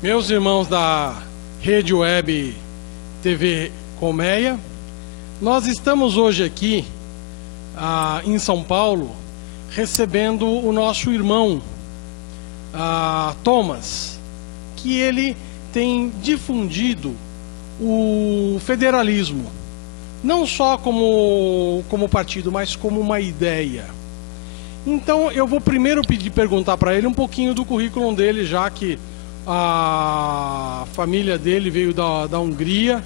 Meus irmãos da Rede Web TV Colmeia, nós estamos hoje aqui em São Paulo recebendo o nosso irmão Thomas, que ele tem difundido o federalismo, não só como partido, mas como uma ideia. Então eu vou primeiro perguntar para ele um pouquinho do currículo dele, já que a família dele veio da Hungria,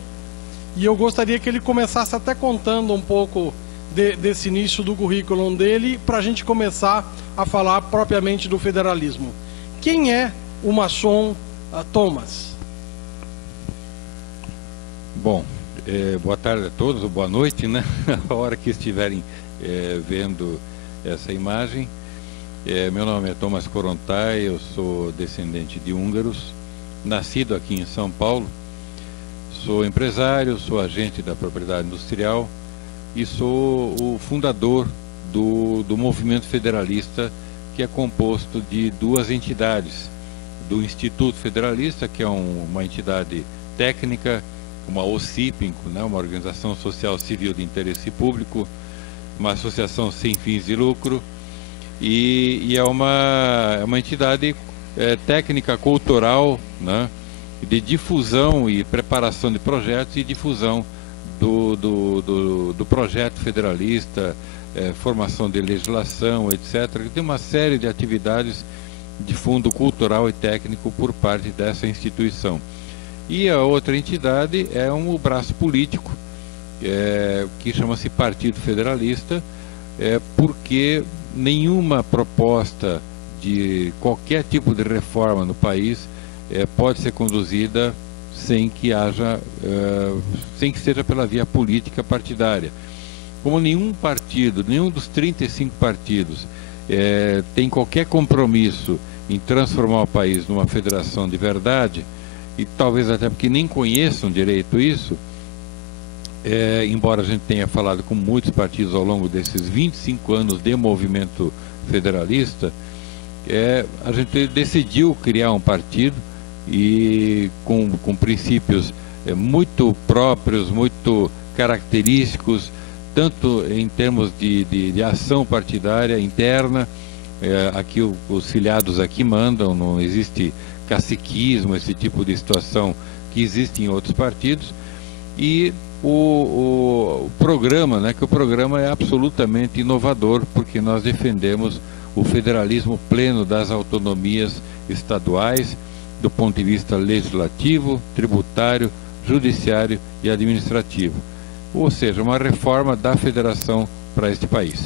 e eu gostaria que ele começasse até contando um pouco desse início do currículo dele, para a gente começar a falar propriamente do federalismo. Quem é o maçom Thomas? Bom, boa tarde a todos, ou boa noite, né? A hora que estiverem vendo essa imagem. Meu nome é Thomas Korontai, eu sou descendente de húngaros, nascido aqui em São Paulo. Sou empresário, sou agente da propriedade industrial e sou o fundador do movimento federalista, que é composto de duas entidades. Do Instituto Federalista, que é uma entidade técnica, uma OCIP, né, uma organização social civil de interesse público, uma associação sem fins de lucro, e é uma entidade técnica, cultural, né, de difusão e preparação de projetos e difusão do projeto federalista, formação de legislação, etc. Tem uma série de atividades de fundo cultural e técnico por parte dessa instituição. E a outra entidade é um braço político, que chama-se Partido Federalista, porque nenhuma proposta de qualquer tipo de reforma no país pode ser conduzida sem que seja pela via política partidária. Como nenhum partido, nenhum dos 35 partidos tem qualquer compromisso em transformar o país numa federação de verdade, e talvez até porque nem conheçam direito isso, embora a gente tenha falado com muitos partidos ao longo desses 25 anos de movimento federalista, a gente decidiu criar um partido e com princípios muito próprios, muito característicos, tanto em termos de ação partidária interna. Aqui os filiados aqui mandam, não existe caciquismo, esse tipo de situação que existe em outros partidos. E o programa, né, que o programa é absolutamente inovador, porque nós defendemos o federalismo pleno das autonomias estaduais, do ponto de vista legislativo, tributário, judiciário e administrativo. Ou seja, uma reforma da federação para este país.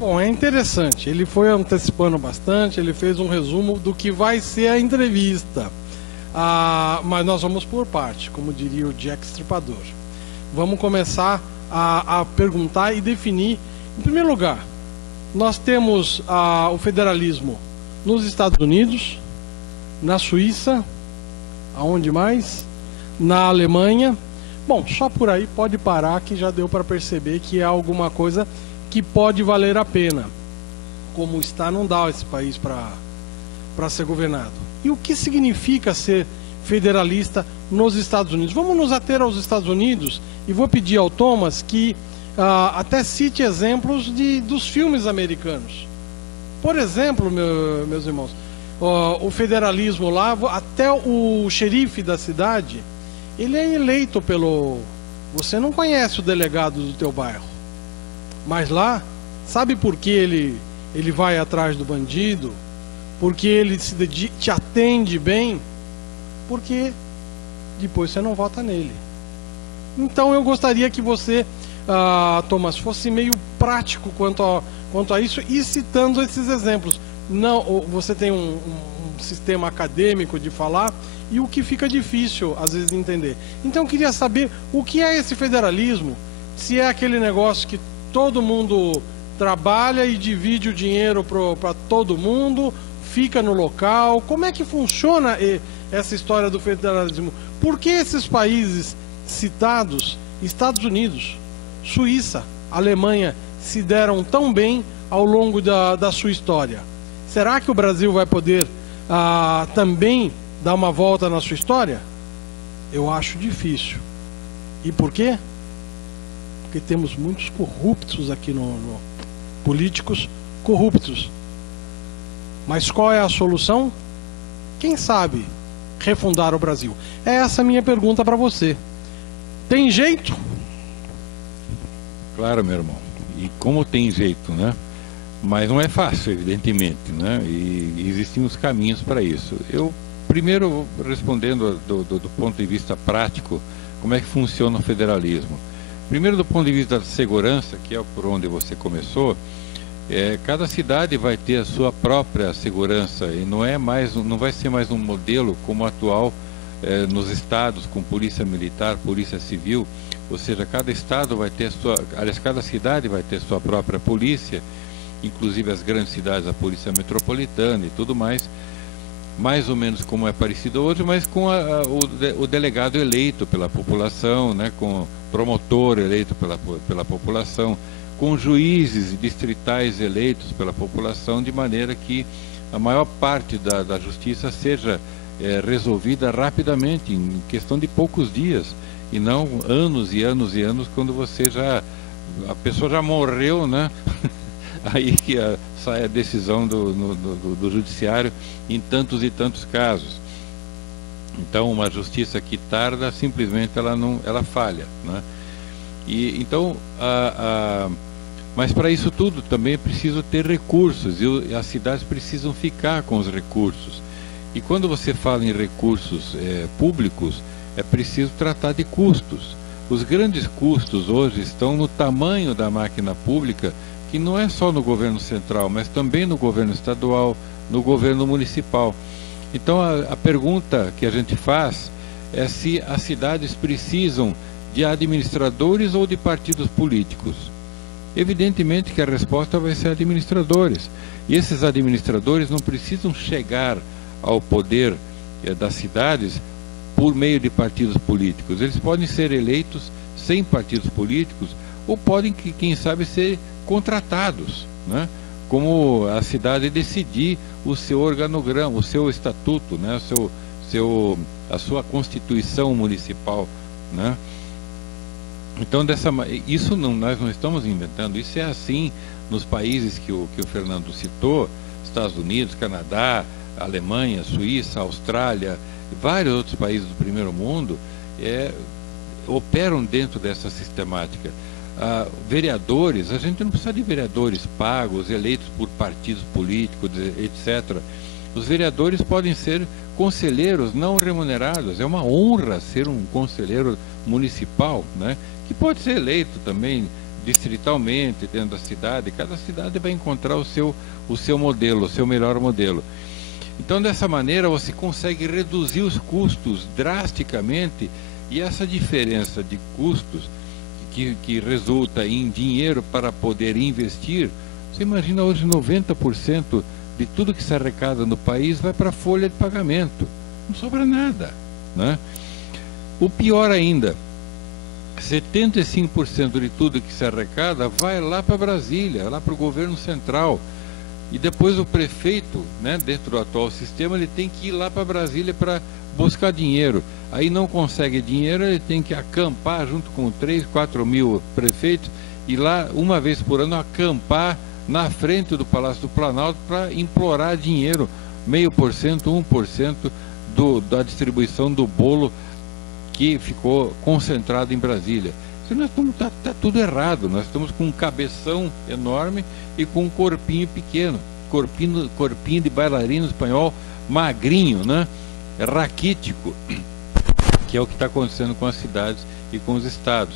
Bom, é interessante, ele foi antecipando bastante, ele fez um resumo do que vai ser a entrevista. Mas nós vamos por parte, como diria o Jack Stripador. Vamos começar a perguntar e definir. Em primeiro lugar, nós temos o federalismo nos Estados Unidos, na Suíça, aonde mais? Na Alemanha. Bom, só por aí pode parar, que já deu para perceber que é alguma coisa que pode valer a pena. Como está, não dá esse país para ser governado. E o que significa ser federalista nos Estados Unidos? Vamos nos ater aos Estados Unidos e vou pedir ao Thomas que até cite exemplos dos filmes americanos. Por exemplo, meus irmãos, o federalismo lá, até o xerife da cidade, ele é eleito pelo... Você não conhece o delegado do teu bairro, mas lá, sabe por que ele vai atrás do bandido? Porque ele te atende bem? Porque depois você não vota nele. Então eu gostaria que você, Thomas, fosse meio prático quanto a isso e citando esses exemplos. Não, você tem um sistema acadêmico de falar e o que fica difícil às vezes de entender. Então eu queria saber o que é esse federalismo, se é aquele negócio que todo mundo trabalha e divide o dinheiro para todo mundo, fica no local. Como é que funciona essa história do federalismo? Por que esses países citados, Estados Unidos, Suíça, Alemanha, se deram tão bem ao longo da sua história? Será que o Brasil vai poder também dar uma volta na sua história? Eu acho difícil. E por quê? Porque temos muitos corruptos aqui políticos corruptos. Mas qual é a solução? Quem sabe refundar o Brasil? É essa a minha pergunta para você. Tem jeito? Claro, meu irmão. E como tem jeito, né? Mas não é fácil, evidentemente, né? E existem os caminhos para isso. Eu, primeiro, respondendo do ponto de vista prático, como é que funciona o federalismo. Primeiro, do ponto de vista da segurança, que é por onde você começou, cada cidade vai ter a sua própria segurança e não vai ser mais um modelo como o atual nos estados, com polícia militar, polícia civil, ou seja, cada estado vai ter cada cidade vai ter sua própria polícia, inclusive as grandes cidades, a polícia metropolitana e tudo mais ou menos como é parecido hoje, mas com o delegado eleito pela população, né, com o promotor eleito pela população, com juízes distritais eleitos pela população, de maneira que a maior parte da justiça seja resolvida rapidamente, em questão de poucos dias, e não anos e anos e anos, quando a pessoa já morreu, né? Aí que sai a decisão do judiciário em tantos e tantos casos. Então, uma justiça que tarda, simplesmente ela falha, né? E então mas para isso tudo também é preciso ter recursos, e as cidades precisam ficar com os recursos. E quando você fala em recursos públicos, é preciso tratar de custos. Os grandes custos hoje estão no tamanho da máquina pública, que não é só no governo central, mas também no governo estadual, no governo municipal. Então a pergunta que a gente faz é se as cidades precisam de administradores ou de partidos políticos. Evidentemente que a resposta vai ser administradores. E esses administradores não precisam chegar ao poder das cidades por meio de partidos políticos. Eles podem ser eleitos sem partidos políticos, ou podem, quem sabe, ser contratados, né? Como a cidade decidir o seu organograma, o seu estatuto, né? A sua constituição municipal, né? Então, isso nós não estamos inventando, isso é assim nos países que o Fernando citou, Estados Unidos, Canadá, Alemanha, Suíça, Austrália, vários outros países do primeiro mundo operam dentro dessa sistemática. Vereadores, a gente não precisa de vereadores pagos, eleitos por partidos políticos, etc. Os vereadores podem ser conselheiros não remunerados. É uma honra ser um conselheiro municipal, né? Que pode ser eleito também distritalmente dentro da cidade. Cada cidade vai encontrar o seu modelo, o seu melhor modelo. Então, dessa maneira, você consegue reduzir os custos drasticamente, e essa diferença de custos que resulta em dinheiro para poder investir, você imagina hoje 90% de tudo que se arrecada no país vai para a folha de pagamento. Não sobra nada, né? O pior ainda, 75% de tudo que se arrecada vai lá para Brasília, lá para o governo central. E depois o prefeito, né, dentro do atual sistema, ele tem que ir lá para Brasília para buscar dinheiro. Aí não consegue dinheiro, ele tem que acampar junto com 3, 4 mil prefeitos, e lá uma vez por ano acampar na frente do Palácio do Planalto para implorar dinheiro, 0,5%, 1% da distribuição do bolo que ficou concentrado em Brasília. Está tudo errado. Nós estamos com um cabeção enorme e com um corpinho pequeno, corpinho de bailarino espanhol magrinho, né? Raquítico, que é o que está acontecendo com as cidades e com os estados.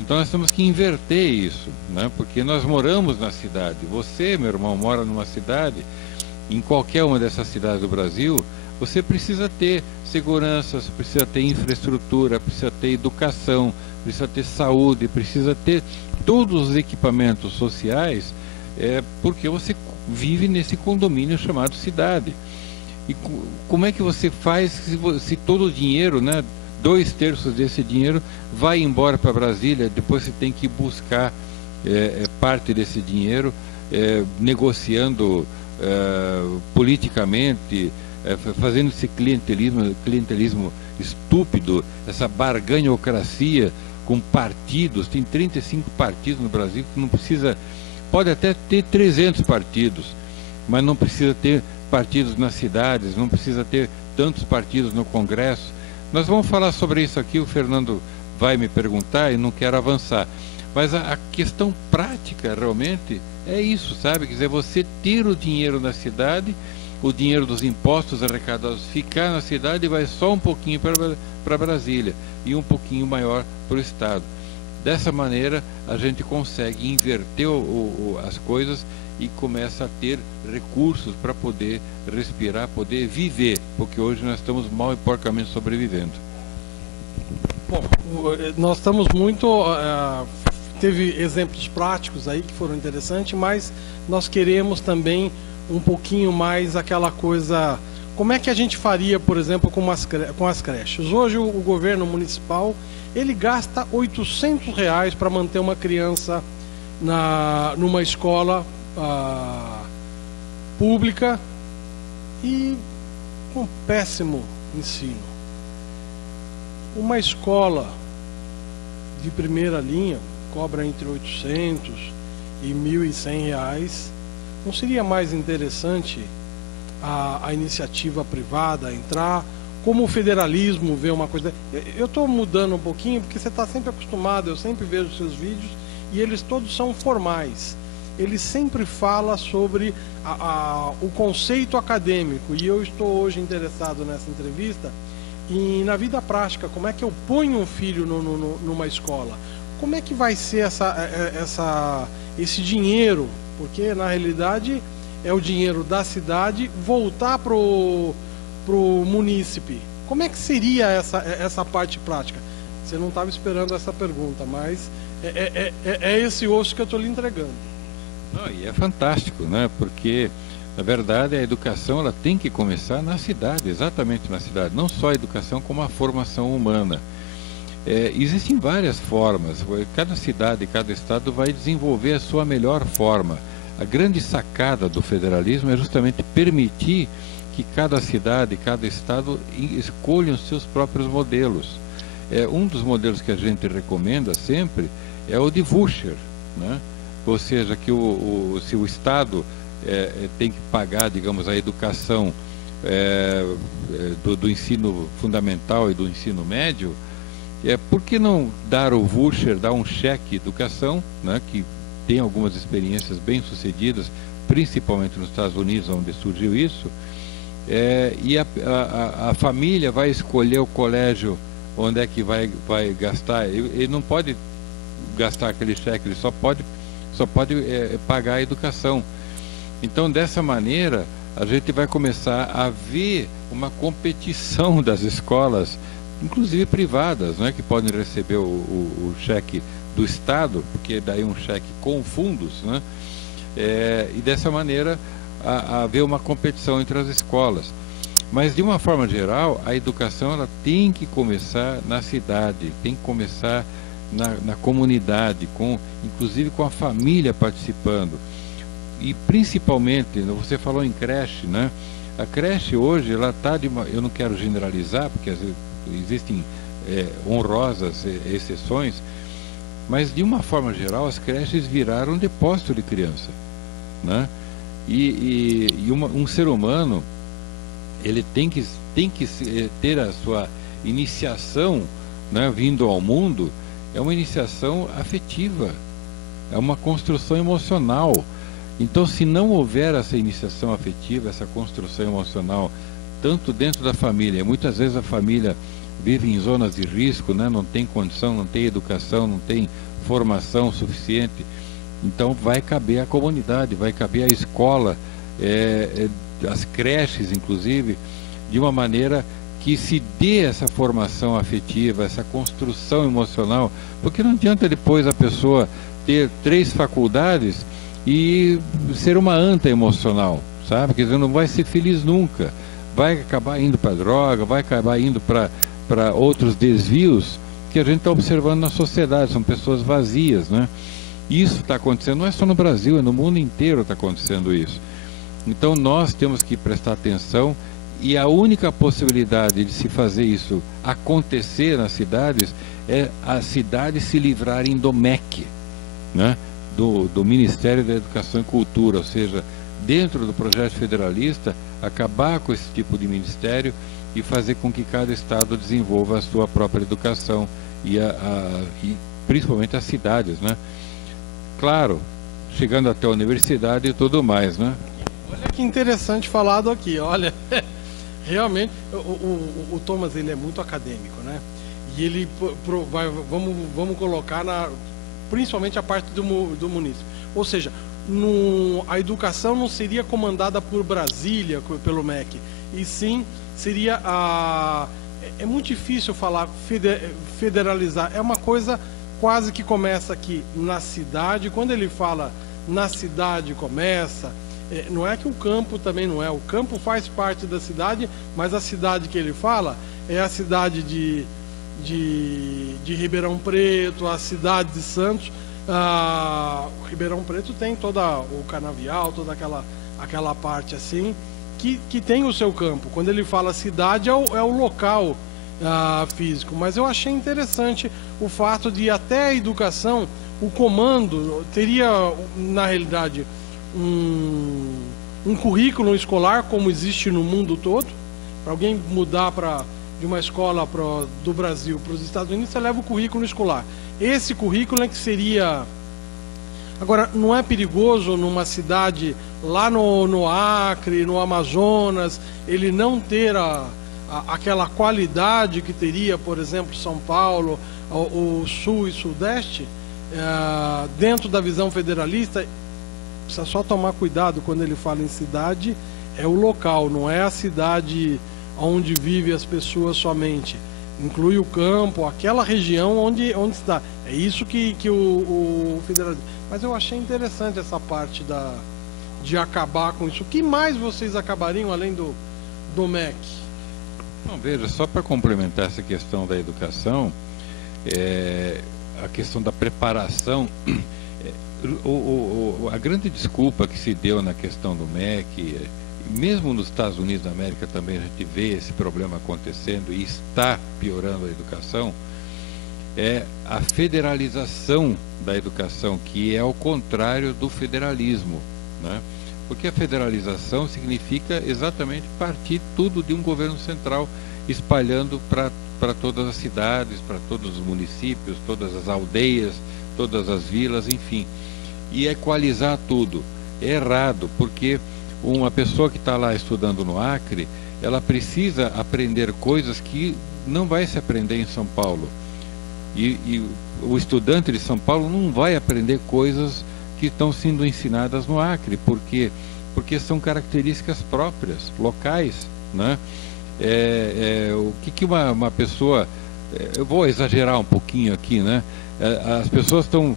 Então nós temos que inverter isso, né? Porque nós moramos na cidade. Você, meu irmão, mora numa cidade. Em qualquer uma dessas cidades do Brasil, você precisa ter segurança, você precisa ter infraestrutura, precisa ter educação, precisa ter saúde, precisa ter todos os equipamentos sociais, porque você vive nesse condomínio chamado cidade. E como é que você faz se todo o dinheiro, né, 2/3 desse dinheiro vai embora para Brasília? Depois você tem que buscar parte desse dinheiro negociando politicamente, fazendo esse clientelismo estúpido, essa barganhocracia com partidos. Tem 35 partidos no Brasil, que não precisa, pode até ter 300 partidos, mas não precisa ter partidos nas cidades, não precisa ter tantos partidos no Congresso. Nós vamos falar sobre isso aqui, o Fernando vai me perguntar e não quero avançar. Mas a questão prática realmente é isso, sabe? Quer dizer, você ter o dinheiro na cidade, o dinheiro dos impostos arrecadados ficar na cidade e vai só um pouquinho para Brasília e um pouquinho maior para o Estado. Dessa maneira a gente consegue inverter as coisas e começa a ter recursos para poder respirar, poder viver, porque hoje nós estamos mal e porcamente sobrevivendo. Bom, nós estamos muito... teve exemplos práticos aí que foram interessantes, mas nós queremos também um pouquinho mais aquela coisa... Como é que a gente faria, por exemplo, com as creches? Hoje o governo municipal, ele gasta R$800 para manter uma criança numa escola pública e com péssimo ensino. Uma escola de primeira linha cobra entre R$800 e R$1.100. Não seria mais interessante a iniciativa privada entrar? Como o federalismo vê uma coisa... Eu estou mudando um pouquinho, porque você está sempre acostumado, eu sempre vejo seus vídeos, e eles todos são formais. Ele sempre fala sobre o conceito acadêmico, e eu estou hoje interessado nessa entrevista e na vida prática. Como é que eu ponho um filho numa escola? Como é que vai ser esse dinheiro? Porque na realidade é o dinheiro da cidade voltar para o munícipe. Como é que seria essa parte prática? Você não estava esperando essa pergunta, mas é esse osso que eu estou lhe entregando. Não, e é fantástico, né? Porque na verdade a educação ela tem que começar na cidade, exatamente na cidade. Não só a educação, como a formação humana. Existem várias formas. Cada cidade, cada estado vai desenvolver a sua melhor forma. A grande sacada do federalismo é justamente permitir que cada cidade, cada estado escolham os seus próprios modelos. Um dos modelos que a gente recomenda sempre é o de voucher, né? Ou seja, que se o estado tem que pagar, digamos, a educação do ensino fundamental e do ensino médio, por que não dar o voucher, dar um cheque educação, né, que tem algumas experiências bem-sucedidas, principalmente nos Estados Unidos, onde surgiu isso, e a família vai escolher o colégio onde é que vai gastar. Ele não pode gastar aquele cheque, ele só pode pagar a educação. Então, dessa maneira, a gente vai começar a ver uma competição das escolas, inclusive privadas, né, que podem receber o cheque do Estado, porque daí um cheque com fundos, né, e dessa maneira haver uma competição entre as escolas. Mas de uma forma geral, a educação ela tem que começar na cidade, tem que começar na comunidade, inclusive com a família participando. E principalmente, você falou em creche, né? A creche hoje, ela está eu não quero generalizar, porque às vezes existem honrosas exceções, mas de uma forma geral as creches viraram depósito de criança, né? E um ser humano, ele tem que ter a sua iniciação, né, vindo ao mundo, é uma iniciação afetiva, é uma construção emocional. Então, se não houver essa iniciação afetiva, essa construção emocional, tanto dentro da família, muitas vezes a família vive em zonas de risco, né? Não tem condição, não tem educação, não tem formação suficiente, então vai caber à comunidade, vai caber à escola, as creches inclusive, de uma maneira que se dê essa formação afetiva, essa construção emocional, porque não adianta depois a pessoa ter 3 faculdades e ser uma anta emocional, sabe? Quer dizer, não vai ser feliz nunca, vai acabar indo para droga, vai acabar indo para outros desvios que a gente está observando na sociedade, são pessoas vazias, né? Isso está acontecendo, não é só no Brasil, é no mundo inteiro está acontecendo isso. Então nós temos que prestar atenção E a única possibilidade de se fazer isso acontecer nas cidades é as cidades se livrarem do MEC, né? do Ministério da Educação e Cultura, ou seja, dentro do projeto federalista, acabar com esse tipo de ministério e fazer com que cada estado desenvolva a sua própria educação e principalmente as cidades, né? Claro, chegando até a universidade e tudo mais, né? Olha que interessante falado aqui, olha, realmente o Thomas, ele é muito acadêmico, né? E ele vamos colocar principalmente a parte do município, ou seja, a educação não seria comandada por Brasília, pelo MEC, e sim seria é muito difícil falar federalizar, é uma coisa quase que começa aqui na cidade. Quando ele fala na cidade começa, não é que o campo também não é, o campo faz parte da cidade, mas a cidade que ele fala é a cidade de Ribeirão Preto, a cidade de Santos. Ribeirão Preto tem todo o canavial, toda aquela parte assim, que tem o seu campo. Quando ele fala cidade, é o local físico. Mas eu achei interessante o fato de até a educação, o comando teria, na realidade, um currículo escolar como existe no mundo todo. Para alguém mudar de uma escola do Brasil para os Estados Unidos, você leva o currículo escolar. Esse currículo é que seria... Agora, não é perigoso numa cidade lá no Acre, no Amazonas, ele não ter aquela qualidade que teria, por exemplo, São Paulo, o Sul e Sudeste, dentro da visão federalista? Precisa só tomar cuidado quando ele fala em cidade, é o local, não é a cidade onde vivem as pessoas somente. Inclui o campo, aquela região onde está. É isso que o federalismo... Mas eu achei interessante essa parte de acabar com isso. O que mais vocês acabariam além do MEC? Não, veja, só para complementar essa questão da educação, a questão da preparação, a grande desculpa que se deu na questão do MEC, mesmo nos Estados Unidos da América também a gente vê esse problema acontecendo e está piorando a educação, é a federalização da educação, que é ao contrário do federalismo, né? Porque a federalização significa exatamente partir tudo de um governo central, espalhando para todas as cidades, para todos os municípios, todas as aldeias, todas as vilas, enfim, e equalizar tudo. É errado, porque uma pessoa que está lá estudando no Acre, ela precisa aprender coisas que não vai se aprender em São Paulo. E o estudante de São Paulo não vai aprender coisas que estão sendo ensinadas no Acre, porque são características próprias, locais, né? O que uma pessoa... eu vou exagerar um pouquinho aqui, né? As pessoas estão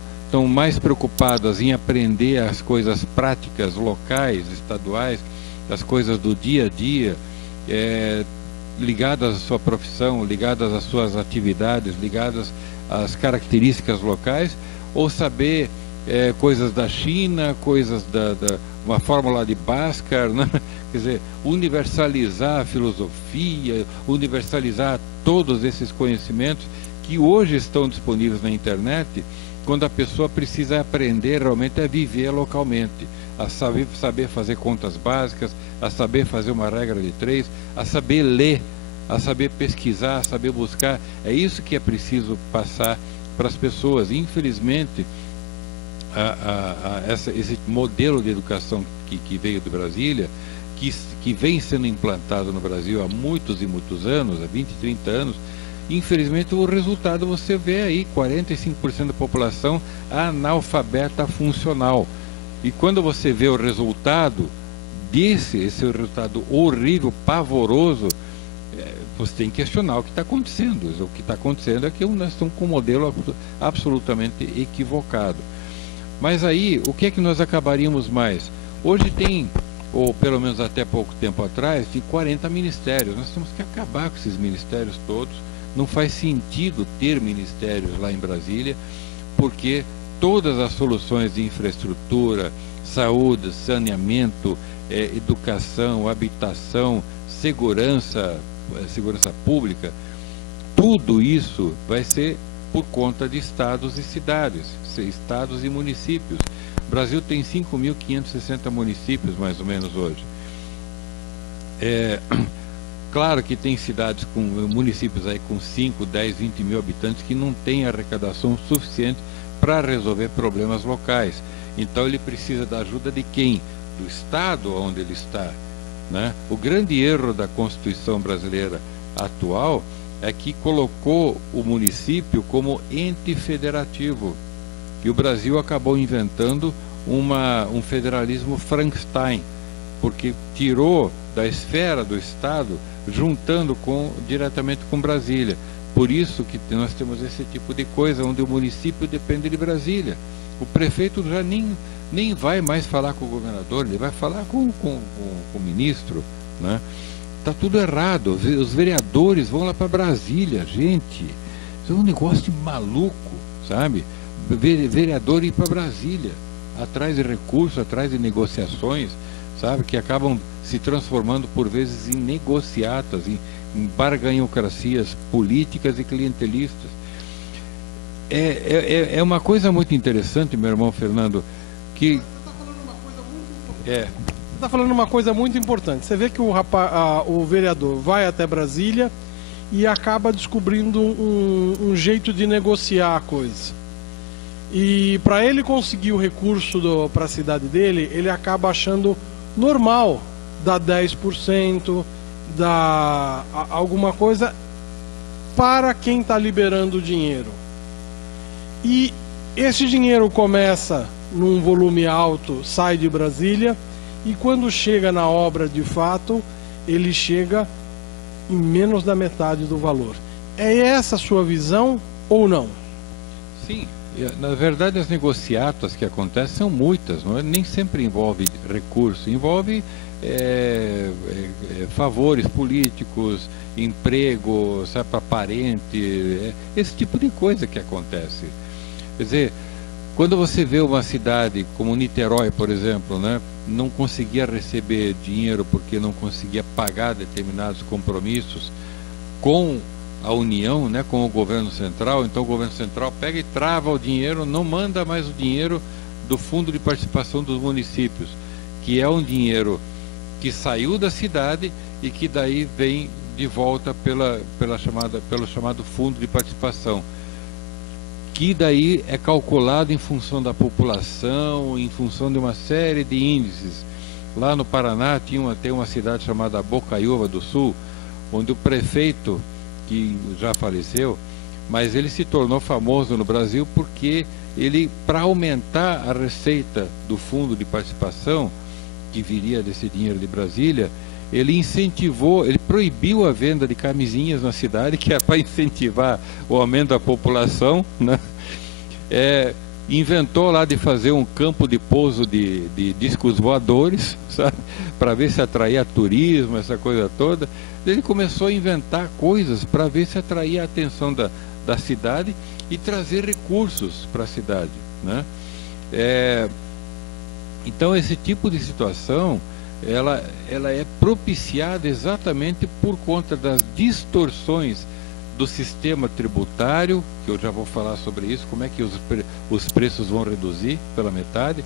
mais preocupadas em aprender as coisas práticas, locais, estaduais, as coisas do dia a dia, ligadas à sua profissão, ligadas às suas atividades, ligadas às características locais, ou saber coisas da China, coisas uma fórmula de Bhaskar, né? Quer dizer, universalizar a filosofia, universalizar todos esses conhecimentos que hoje estão disponíveis na internet, quando a pessoa precisa aprender realmente a viver localmente, a saber fazer contas básicas, a saber fazer uma regra de 3, a saber ler, a saber pesquisar, a saber buscar. É isso que é preciso passar para as pessoas. Infelizmente, esse modelo de educação que veio de Brasília, que vem sendo implantado no Brasil há muitos e muitos anos, há 20, 30 anos, infelizmente o resultado você vê aí, 45% da população analfabeta funcional. E quando você vê o resultado esse resultado horrível, pavoroso, você tem que questionar o que está acontecendo. O que está acontecendo é que nós estamos com um modelo absolutamente equivocado. Mas aí, o que é que nós acabaríamos mais? Hoje tem, ou pelo menos até pouco tempo atrás, de 40 ministérios. Nós temos que acabar com esses ministérios todos. Não faz sentido ter ministérios lá em Brasília, porque todas as soluções de infraestrutura, saúde, saneamento, educação, habitação, segurança pública, tudo isso vai ser por conta de estados e cidades, estados e municípios. O Brasil tem 5.560 municípios, mais ou menos, hoje. Claro que tem cidades com municípios aí com 5, 10, 20 mil habitantes que não têm arrecadação suficiente para resolver problemas locais. Então ele precisa da ajuda de quem? Do Estado onde ele está, né? O grande erro da Constituição brasileira atual é que colocou o município como ente federativo. E o Brasil acabou inventando um federalismo Frankenstein, porque tirou da esfera do Estado, juntando diretamente com Brasília. Por isso que nós temos esse tipo de coisa, onde o município depende de Brasília. O prefeito já nem vai mais falar com o governador, ele vai falar com o ministro, né? Está tudo errado. Os vereadores vão lá para Brasília, gente. Isso é um negócio de maluco, sabe? Vereador ir para Brasília, atrás de recursos, atrás de negociações, sabe? Que acabam se transformando por vezes em negociatas, em barganhocracias políticas e clientelistas. É uma coisa muito interessante, meu irmão Fernando, que... Você está falando uma coisa muito importante. Você vê que o vereador vai até Brasília e acaba descobrindo um jeito de negociar a coisa. E para ele conseguir o recurso para a cidade dele, ele acaba achando normal dar 10%, dar alguma coisa para quem está liberando o dinheiro. E esse dinheiro começa num volume alto, sai de Brasília, e quando chega na obra de fato, ele chega em menos da metade do valor. É essa a sua visão ou não? Sim, na verdade as negociatas que acontecem são muitas, não é? Nem sempre envolve recurso, envolve favores políticos, emprego, sabe, para parente, esse tipo de coisa que acontece. Quer dizer, quando você vê uma cidade como Niterói, por exemplo, né, não conseguia receber dinheiro porque não conseguia pagar determinados compromissos com a União, né, com o governo central, então o governo central pega e trava o dinheiro, não manda mais o dinheiro do Fundo de Participação dos Municípios, que é um dinheiro que saiu da cidade e que daí vem de volta pelo chamado Fundo de Participação, que daí é calculado em função da população, em função de uma série de índices. Lá no Paraná tem uma cidade chamada Bocaiúva do Sul, onde o prefeito, que já faleceu, mas ele se tornou famoso no Brasil porque ele, para aumentar a receita do Fundo de Participação, que viria desse dinheiro de Brasília, ele proibiu a venda de camisinhas na cidade, que é para incentivar o aumento da população, né? Inventou lá de fazer um campo de pouso de discos voadores, sabe? Para ver se atraía turismo, essa coisa toda. Ele começou a inventar coisas para ver se atraía a atenção da cidade e trazer recursos para a cidade, né? Então esse tipo de situação ela é propiciada exatamente por conta das distorções do sistema tributário, que eu já vou falar sobre isso, como é que os preços vão reduzir pela metade.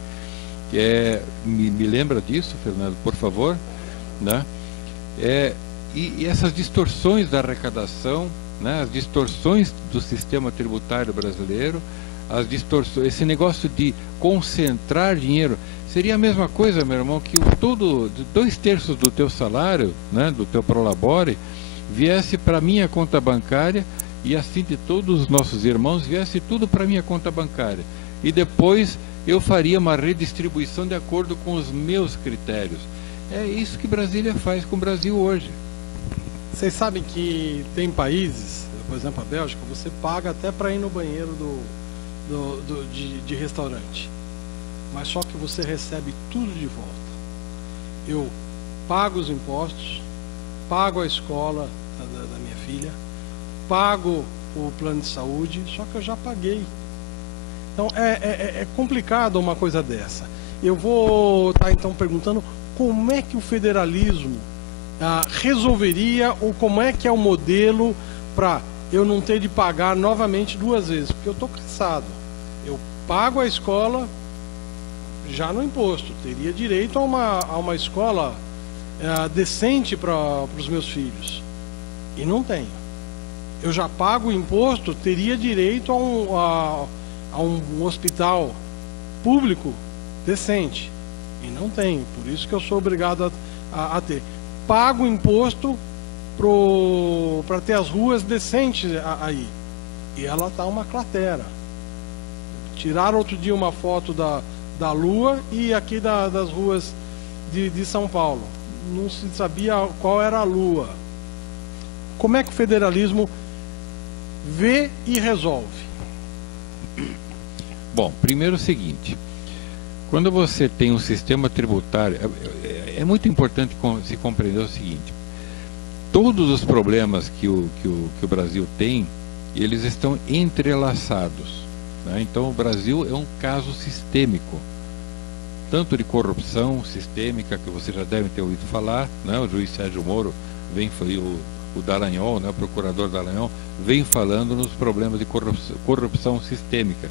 Me lembra disso, Fernando, por favor, né? E essas distorções da arrecadação, né? As distorções do sistema tributário brasileiro, esse negócio de concentrar dinheiro, seria a mesma coisa, meu irmão, que 2/3 do teu salário, né, do teu prolabore, viesse para minha conta bancária, e assim de todos os nossos irmãos, viesse tudo para minha conta bancária. E depois eu faria uma redistribuição de acordo com os meus critérios. É isso que Brasília faz com o Brasil hoje. Vocês sabem que tem países, por exemplo a Bélgica, você paga até para ir no banheiro de restaurante, mas só que você recebe tudo de volta. Eu pago os impostos, pago a escola da minha filha, pago o plano de saúde, só que eu já paguei. Então é complicado uma coisa dessa. Eu vou estar então perguntando como é que o federalismo resolveria, ou como é que é o modelo para eu não ter de pagar novamente 2 vezes, porque eu estou cansado. Eu pago a escola já no imposto, teria direito a uma escola decente para os meus filhos, e não tenho. Eu já pago o imposto, teria direito a um hospital público decente, e não tenho. Por isso que eu sou obrigado a ter. Pago imposto para ter as ruas decentes aí, e ela está uma cratera. Tiraram outro dia uma foto da Lua e aqui das ruas de São Paulo. Não se sabia qual era a Lua. Como é que o federalismo vê e resolve? Bom, primeiro o seguinte: quando você tem um sistema tributário, é muito importante se compreender o seguinte: todos os problemas que o Brasil tem, eles estão entrelaçados, né? Então o Brasil é um caso sistêmico, tanto de corrupção sistêmica, que você já deve ter ouvido falar, né? O juiz Sérgio Moro o Dallagnol, né? O procurador Dallagnol, vem falando nos problemas de corrupção sistêmica,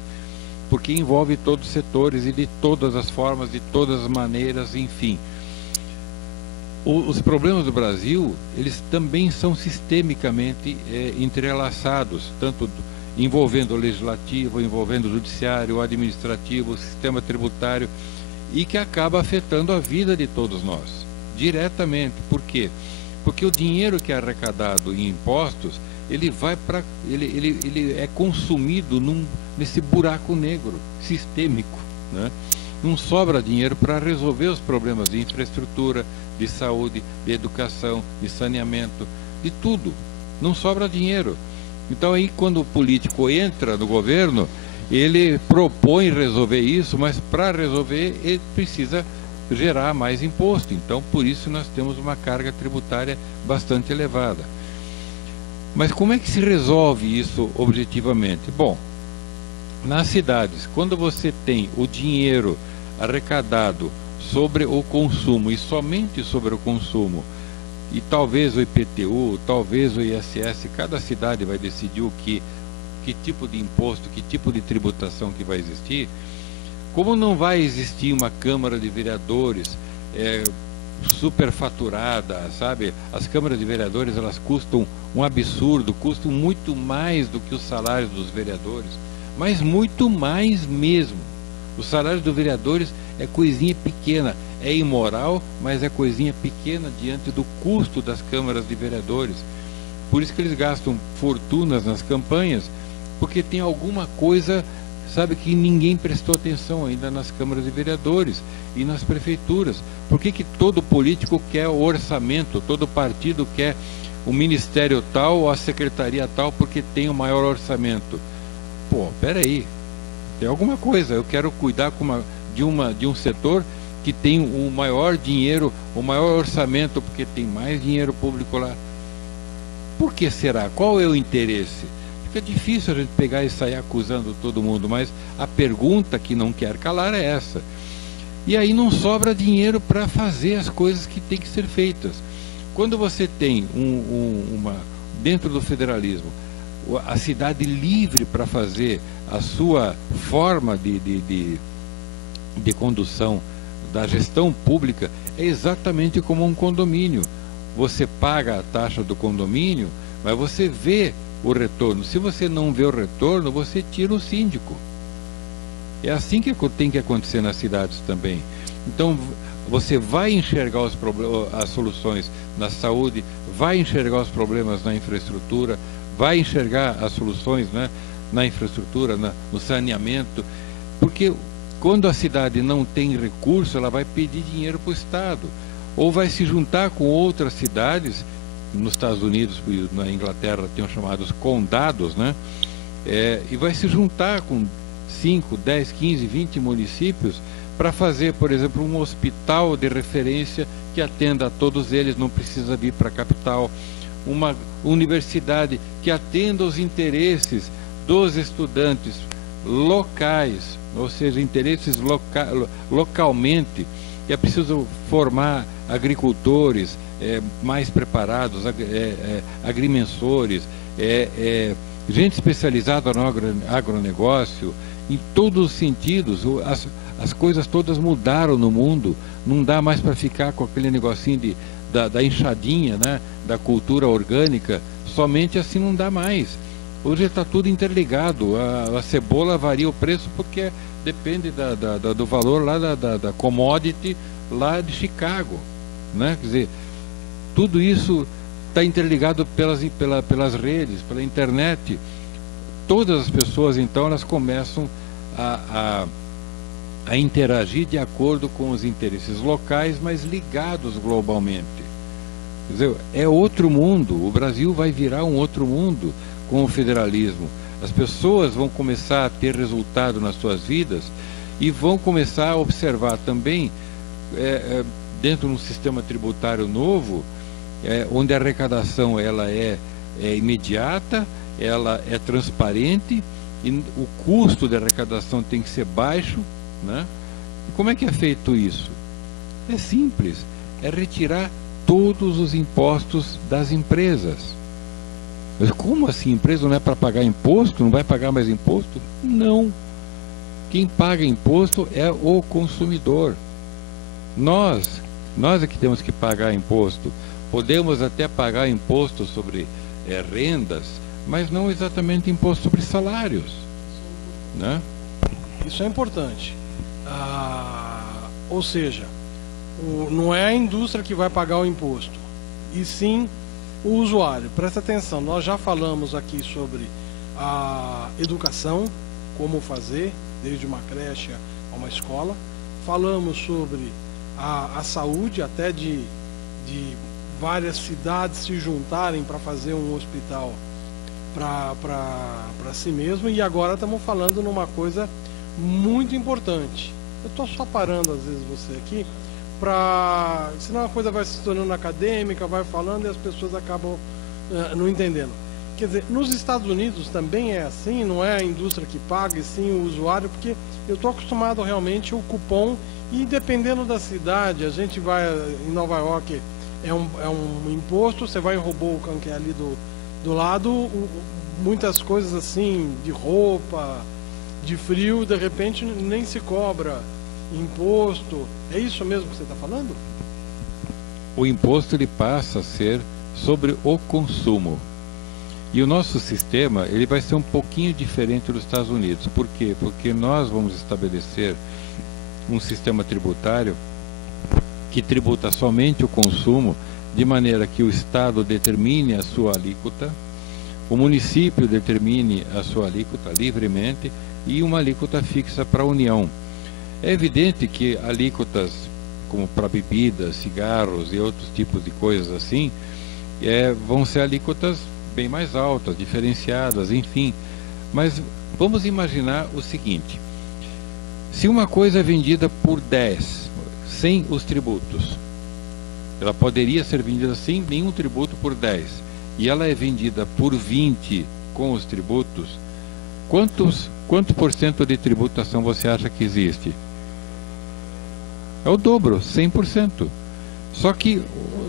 porque envolve todos os setores e de todas as formas, de todas as maneiras, enfim. Os problemas do Brasil, eles também são sistemicamente entrelaçados, tanto envolvendo o legislativo, envolvendo o judiciário, o administrativo, o sistema tributário, e que acaba afetando a vida de todos nós, diretamente. Por quê? Porque o dinheiro que é arrecadado em impostos, ele é consumido nesse buraco negro sistêmico, né? Não sobra dinheiro para resolver os problemas de infraestrutura, de saúde, de educação, de saneamento, de tudo. Não sobra dinheiro. Então aí, quando o político entra no governo, ele propõe resolver isso, mas para resolver ele precisa gerar mais imposto. Então, por isso nós temos uma carga tributária bastante elevada. Mas como é que se resolve isso objetivamente? Bom, nas cidades, quando você tem o dinheiro arrecadado sobre o consumo, e somente sobre o consumo, e talvez o IPTU, talvez o ISS, cada cidade vai decidir que tipo de imposto, que tipo de tributação que vai existir. Como não vai existir uma Câmara de Vereadores superfaturada, sabe? As câmaras de vereadores, elas custam um absurdo, custam muito mais do que os salários dos vereadores, mas muito mais mesmo. O salário dos vereadores é coisinha pequena, é imoral, mas é coisinha pequena diante do custo das câmaras de vereadores. Por isso que eles gastam fortunas nas campanhas, porque tem alguma coisa, sabe, que ninguém prestou atenção ainda nas câmaras de vereadores e nas prefeituras. Por que todo político quer o orçamento, todo partido quer o ministério tal ou a secretaria tal porque tem o maior orçamento? Pô, peraí, tem alguma coisa. Eu quero cuidar de um setor que tem o maior dinheiro, o maior orçamento, porque tem mais dinheiro público lá. Por que será? Qual é o interesse? Fica difícil a gente pegar e sair acusando todo mundo, mas a pergunta que não quer calar é essa. E aí não sobra dinheiro para fazer as coisas que têm que ser feitas. Quando você tem dentro do federalismo, a cidade livre para fazer a sua forma de condução da gestão pública, é exatamente como um condomínio. Você paga a taxa do condomínio, mas você vê o retorno. Se você não vê o retorno, você tira o síndico. É assim que tem que acontecer nas cidades também. Então, você vai enxergar as soluções na saúde, vai enxergar os problemas na infraestrutura, vai enxergar as soluções, né, na infraestrutura, no saneamento, porque quando a cidade não tem recurso, ela vai pedir dinheiro para o Estado, ou vai se juntar com outras cidades. Nos Estados Unidos e na Inglaterra tem os chamados condados, né? E vai se juntar com 5, 10, 15, 20 municípios para fazer, por exemplo, um hospital de referência que atenda a todos eles, não precisa vir para a capital, uma universidade que atenda os interesses dos estudantes locais, ou seja, interesses localmente, é preciso formar agricultores mais preparados, agrimensores, gente especializada no agronegócio, em todos os sentidos. As coisas todas mudaram no mundo, não dá mais para ficar com aquele negocinho da enxadinha, né, da cultura orgânica, somente assim não dá mais. Hoje está tudo interligado, a cebola varia o preço porque depende do valor lá da commodity lá de Chicago, né? Quer dizer, tudo isso está interligado pelas redes, pela internet. Todas as pessoas, então, elas começam a interagir de acordo com os interesses locais, mas ligados globalmente. Quer dizer, é outro mundo. O Brasil vai virar um outro mundo com o federalismo. As pessoas vão começar a ter resultado nas suas vidas e vão começar a observar também, dentro de um sistema tributário novo, onde a arrecadação ela é imediata, ela é transparente e o custo de arrecadação tem que ser baixo, né? E como é que é feito isso? É simples, é retirar todos os impostos das empresas. Mas como assim? Empresa não é para pagar imposto? Não vai pagar mais imposto? Não. Quem paga imposto é o consumidor. Nós é que temos que pagar imposto. Podemos até pagar imposto sobre rendas, mas não exatamente imposto sobre salários, né? Isso é importante. Ou seja, não é a indústria que vai pagar o imposto, e sim o usuário. Presta atenção, nós já falamos aqui sobre a educação, como fazer, desde uma creche a uma escola. Falamos sobre a saúde, até de várias cidades se juntarem para fazer um hospital para si mesmo. E agora estamos falando numa coisa muito importante. Eu estou só parando às vezes você aqui, senão a coisa vai se tornando acadêmica, vai falando e as pessoas acabam não entendendo. Quer dizer, nos Estados Unidos também é assim, não é a indústria que paga, e sim o usuário, porque eu estou acostumado realmente o cupom, e dependendo da cidade, a gente vai em Nova York, é um imposto, você vai em Hoboken, que é ali do lado, muitas coisas assim, de roupa, de frio, de repente nem se cobra imposto. É isso mesmo que você está falando? O imposto ele passa a ser sobre o consumo. E o nosso sistema ele vai ser um pouquinho diferente dos Estados Unidos. Por quê? Porque nós vamos estabelecer um sistema tributário que tributa somente o consumo, de maneira que o Estado determine a sua alíquota, o município determine a sua alíquota livremente e uma alíquota fixa para a União. É evidente que alíquotas como para bebidas, cigarros e outros tipos de coisas assim, vão ser alíquotas bem mais altas, diferenciadas, enfim. Mas vamos imaginar o seguinte: se uma coisa é vendida por 10, sem os tributos, ela poderia ser vendida sem nenhum tributo por 10, e ela é vendida por 20 com os tributos, quanto por cento de tributação você acha que existe? É o dobro, 100%. Só que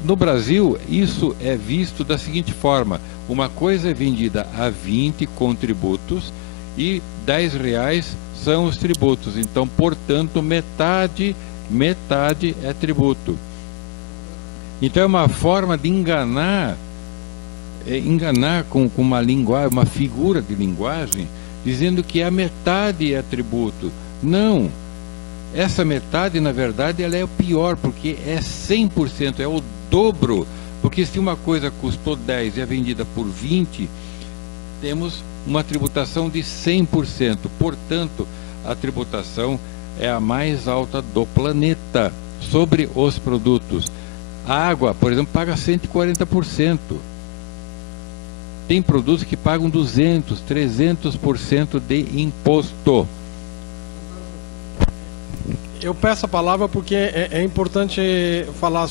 no Brasil isso é visto da seguinte forma: uma coisa é vendida a 20 com tributos e R$10 são os tributos. Então, portanto, metade é tributo. Então é uma forma de enganar com uma linguagem, uma figura de linguagem, dizendo que a metade é tributo. Não. Essa metade, na verdade, ela é o pior, porque é 100%, é o dobro. Porque se uma coisa custou 10 e é vendida por 20, temos uma tributação de 100%. Portanto, a tributação é a mais alta do planeta sobre os produtos. A água, por exemplo, paga 140%. Tem produtos que pagam 200%, 300% de imposto. Eu peço a palavra porque é importante falar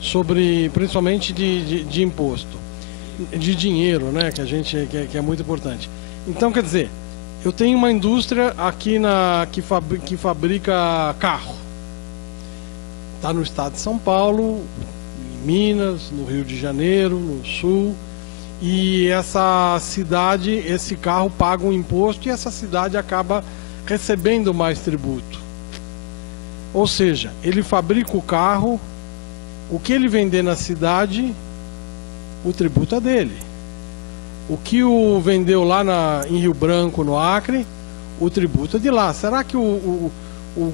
sobre, principalmente de imposto, de dinheiro, né, que é muito importante. Então, quer dizer, eu tenho uma indústria aqui que fabrica carro. está no estado de São Paulo, em Minas, no Rio de Janeiro, no Sul, e essa cidade, esse carro paga um imposto e essa cidade acaba recebendo mais tributo. Ou seja, ele fabrica o carro, o que ele vender na cidade, o tributo é dele. O que o vendeu lá em Rio Branco, no Acre, o tributo é de lá. Será que o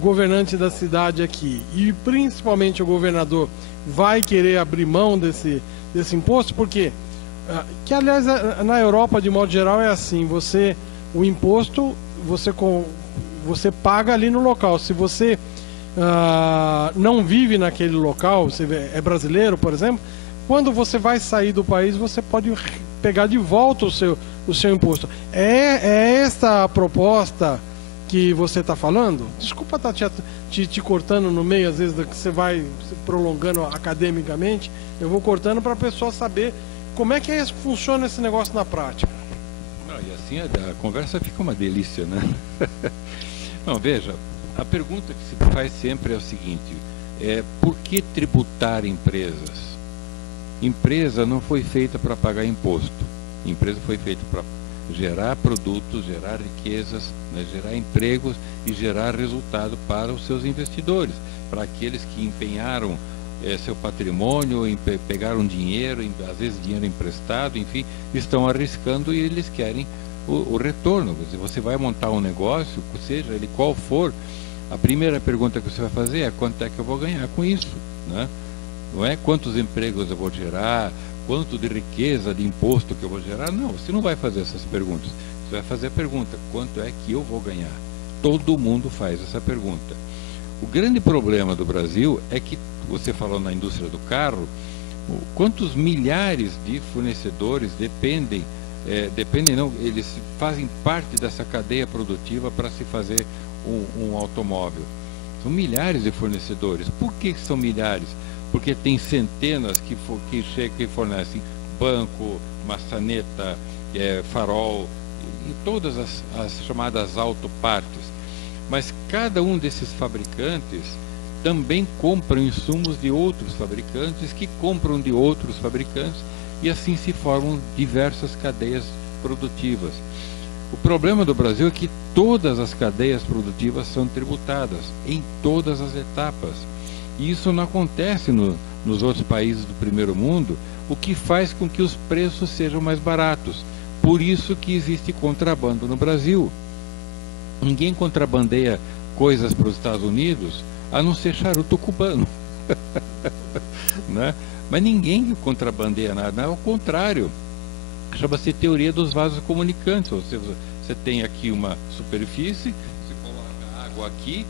governante da cidade aqui, e principalmente o governador, vai querer abrir mão desse imposto? Porque, que aliás na Europa de modo geral é assim, o imposto você paga ali no local. Se você não vive naquele local, você é brasileiro, por exemplo, quando você vai sair do país, você pode pegar de volta o seu imposto. É esta a proposta que você está falando? Desculpa estar te cortando no meio, às vezes que você vai prolongando academicamente. Eu vou cortando para a pessoa saber como é que funciona esse negócio na prática. Não, e assim a conversa fica uma delícia, né? Não, veja, a pergunta que se faz sempre é o seguinte: por que tributar empresas? Empresa não foi feita para pagar imposto. Empresa foi feita para gerar produtos, gerar riquezas, né, gerar empregos e gerar resultado para os seus investidores, para aqueles que empenharam seu patrimônio, pegaram dinheiro, às vezes dinheiro emprestado, enfim, estão arriscando e eles querem o retorno. Você vai montar um negócio, seja ele qual for, a primeira pergunta que você vai fazer é: quanto é que eu vou ganhar com isso, né? Não é quantos empregos eu vou gerar, quanto de riqueza, de imposto que eu vou gerar. Não, você não vai fazer essas perguntas. Você vai fazer a pergunta: quanto é que eu vou ganhar? Todo mundo faz essa pergunta. O grande problema do Brasil é que, você falou na indústria do carro, quantos milhares de fornecedores dependem não, eles fazem parte dessa cadeia produtiva para se fazer um automóvel. São milhares de fornecedores. Por que são milhares? Porque tem centenas que fornecem banco, maçaneta, farol e todas as chamadas autopartes. Mas cada um desses fabricantes também compra insumos de outros fabricantes que compram de outros fabricantes, e assim se formam diversas cadeias produtivas. O problema do Brasil é que todas as cadeias produtivas são tributadas em todas as etapas. E isso não acontece nos outros países do primeiro mundo, o que faz com que os preços sejam mais baratos. Por isso que existe contrabando no Brasil. Ninguém contrabandeia coisas para os Estados Unidos, a não ser charuto cubano. Né? Mas ninguém contrabandeia nada, ao contrário. Chama-se teoria dos vasos comunicantes. Ou seja, você tem aqui uma superfície, você coloca a água aqui,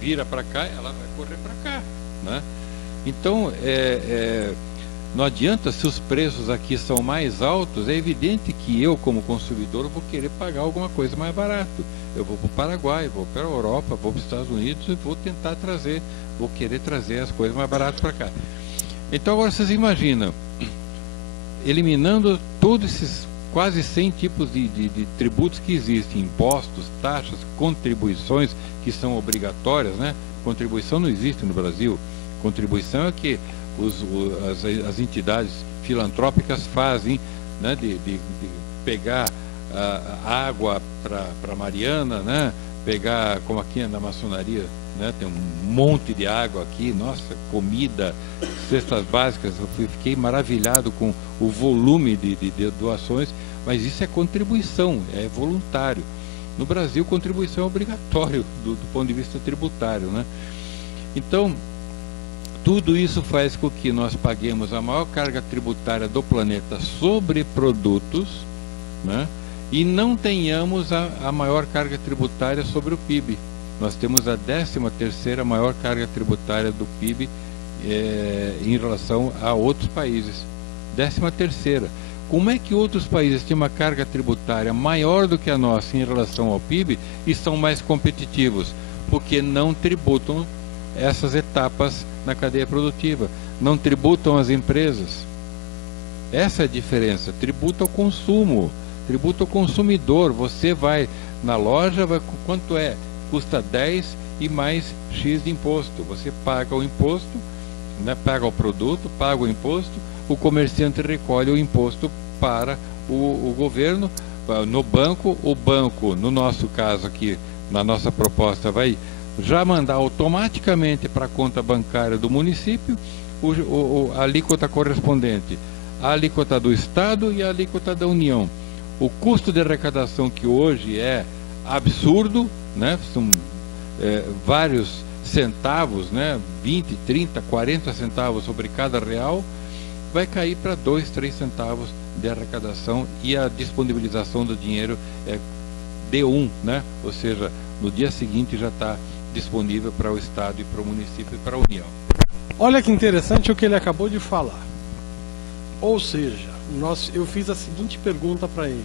vira para cá, ela vai correr para cá, né? Então, não adianta, se os preços aqui são mais altos, é evidente que eu, como consumidor, vou querer pagar alguma coisa mais barato. Eu vou para o Paraguai, vou para a Europa, vou para os Estados Unidos e vou tentar vou querer trazer as coisas mais baratas para cá. Então, agora vocês imaginam, eliminando todos esses quase 100 tipos de tributos que existem, impostos, taxas, contribuições que são obrigatórias, né? Contribuição não existe no Brasil. Contribuição é que as entidades filantrópicas fazem, né? De pegar a água para Mariana, né? Pegar, como aqui na maçonaria, né? Tem um monte de água aqui, nossa, comida, cestas básicas. Eu fiquei maravilhado com o volume de doações, mas isso é contribuição, é voluntário. No Brasil, contribuição é obrigatório do ponto de vista tributário, né? Então, tudo isso faz com que nós paguemos a maior carga tributária do planeta sobre produtos, né? E não tenhamos a maior carga tributária sobre o PIB. Nós temos a 13ª maior carga tributária do PIB em relação a outros países. 13ª. Como é que outros países têm uma carga tributária maior do que a nossa em relação ao PIB e são mais competitivos? Porque não tributam essas etapas na cadeia produtiva, não tributam as empresas. Essa é a diferença. Tributa ao consumo, tributa ao consumidor. Você vai na loja, quanto é? custa 10 e mais X de imposto. Você paga o imposto, né, paga o produto, paga o imposto, o comerciante recolhe o imposto para o governo, no banco. O banco, no nosso caso aqui, na nossa proposta, vai já mandar automaticamente para a conta bancária do município a alíquota correspondente, a alíquota do Estado e a alíquota da União. O custo de arrecadação, que hoje é absurdo, né? São vários centavos, né? 20, 30, 40 centavos sobre cada real, vai cair para 2, 3 centavos de arrecadação, e a disponibilização do dinheiro é D1, né? Ou seja, no dia seguinte já está disponível para o Estado e para o município e para a União. Olha que interessante o que ele acabou de falar. Ou seja, eu fiz a seguinte pergunta para ele: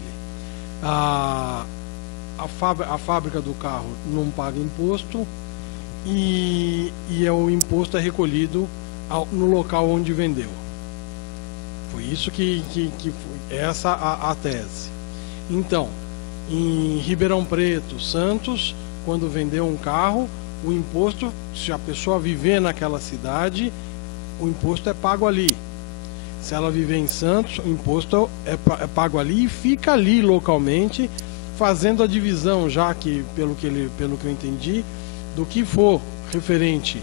a fábrica do carro não paga imposto e o imposto é recolhido no local onde vendeu. Foi isso que foi essa a tese. Então, em Ribeirão Preto, Santos, quando vendeu um carro, o imposto, se a pessoa viver naquela cidade, o imposto é pago ali. Se ela viver em Santos, o imposto é pago ali e fica ali localmente, fazendo a divisão, já que, pelo que eu entendi, do que for referente